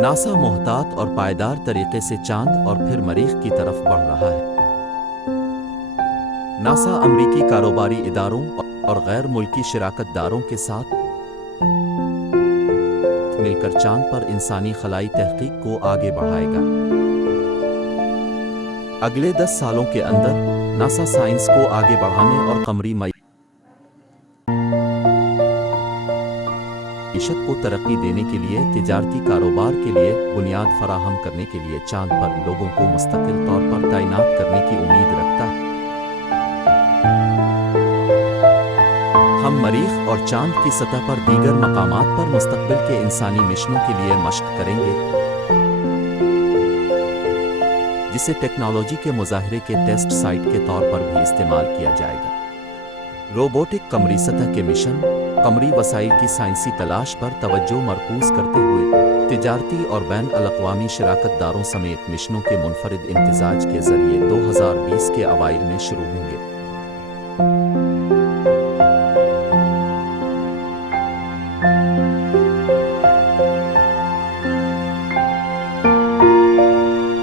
NASA محتاط اور پائیدار طریقے سے چاند اور پھر مریخ کی طرف بڑھ رہا ہے۔ ناسا امریکی کاروباری اداروں اور غیر ملکی شراکت داروں کے ساتھ مل کر چاند پر انسانی خلائی تحقیق کو آگے بڑھائے گا۔ اگلے 10 سالوں کے اندر ناسا سائنس کو آگے بڑھانے اور قمری معیشت کو ترقی دینے کے لیے تجارتی کاروبار کے لیے بنیاد فراہم کرنے کے لیے چاند پر لوگوں کو مستقل طور پر تعینات کرنے کی امید رکھتا ہے۔ ہم مریخ اور چاند کی سطح پر دیگر مقامات پر مستقبل کے انسانی مشنوں کے لیے مشق کریں گے، جسے ٹیکنالوجی کے مظاہرے کے ٹیسٹ سائٹ کے طور پر بھی استعمال کیا جائے گا۔ روبوٹک قمری سطح کے مشن قمری وسائل کی سائنسی تلاش پر توجہ مرکوز کرتے ہوئے تجارتی اور بین الاقوامی شراکت داروں سمیت مشنوں کے منفرد امتزاج کے ذریعے 2020 کے اوائل میں شروع ہوں گے۔